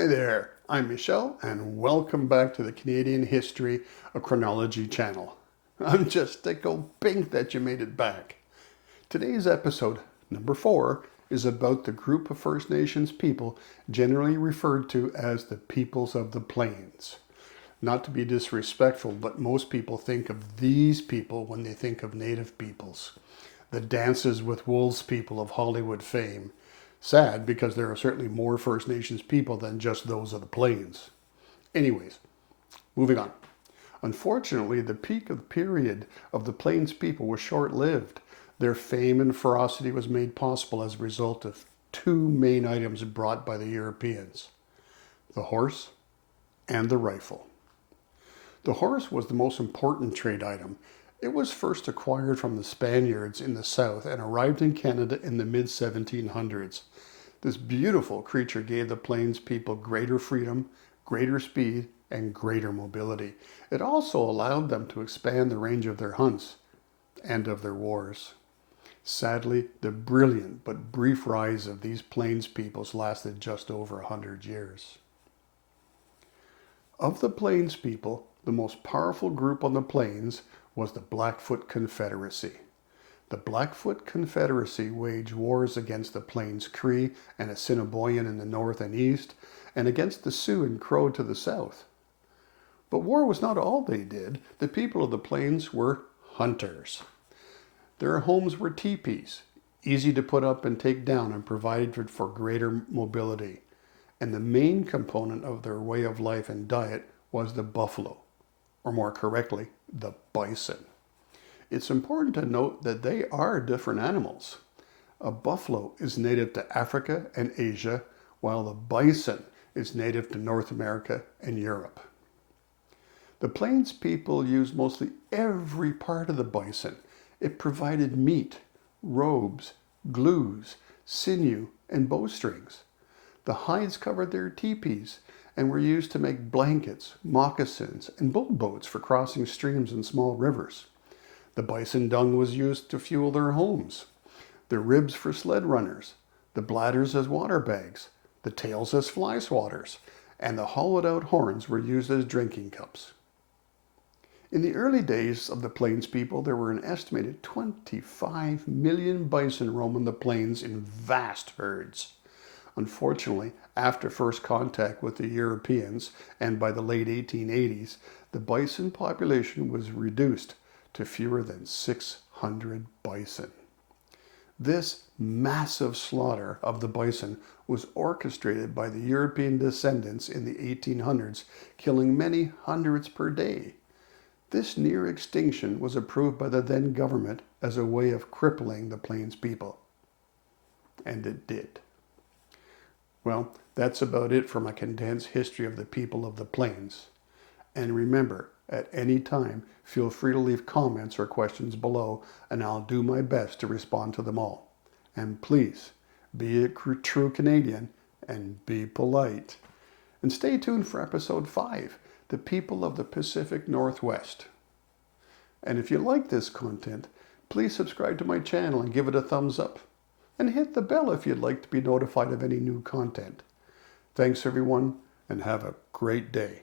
Hi there, I'm Michelle, and welcome back to the Canadian History, a Chronology channel. I'm just tickled pink that you made it back. Today's episode, number 4, is about the group of First Nations people generally referred to as the Peoples of the Plains. Not to be disrespectful, but most people think of these people when they think of Native peoples. The Dances with Wolves people of Hollywood fame. Sad, because there are certainly more First Nations people than just those of the Plains. Anyways, moving on. Unfortunately, the peak of the period of the Plains people was short-lived. Their fame and ferocity was made possible as a result of two main items brought by the Europeans: the horse and the rifle. The horse was the most important trade item. It was first acquired from the Spaniards in the south and arrived in Canada in the mid-1700s. This beautiful creature gave the Plains people greater freedom, greater speed, and greater mobility. It also allowed them to expand the range of their hunts and of their wars. Sadly, the brilliant but brief rise of these Plains peoples lasted just over 100 years. Of the Plains people, the most powerful group on the Plains was the Blackfoot Confederacy. The Blackfoot Confederacy waged wars against the Plains Cree and Assiniboine in the north and east, and against the Sioux and Crow to the south. But war was not all they did. The people of the Plains were hunters. Their homes were teepees, easy to put up and take down, and provided for greater mobility. And the main component of their way of life and diet was the buffalo, or more correctly, the bison. It's important to note that they are different animals. A buffalo is native to Africa and Asia, while the bison is native to North America and Europe. The Plains people used mostly every part of the bison. It provided meat, robes, glues, sinew, and bowstrings. The hides covered their teepees and were used to make blankets, moccasins, and bull boats for crossing streams and small rivers. The bison dung was used to fuel their homes, the ribs for sled runners, the bladders as water bags, the tails as fly swatters, and the hollowed out horns were used as drinking cups. In the early days of the Plains people, there were an estimated 25 million bison roaming the plains in vast herds. Unfortunately, after first contact with the Europeans and by the late 1880s, the bison population was reduced to fewer than 600 bison. This massive slaughter of the bison was orchestrated by the European descendants in the 1800s, killing many hundreds per day. This near extinction was approved by the then government as a way of crippling the Plains people. And it did. Well, that's about it for my condensed history of the people of the Plains. And remember, at any time, feel free to leave comments or questions below, and I'll do my best to respond to them all. And please, be a true Canadian and be polite. And stay tuned for episode 5, the people of the Pacific Northwest. And if you like this content, please subscribe to my channel and give it a thumbs up. And hit the bell if you'd like to be notified of any new content. Thanks everyone, and have a great day.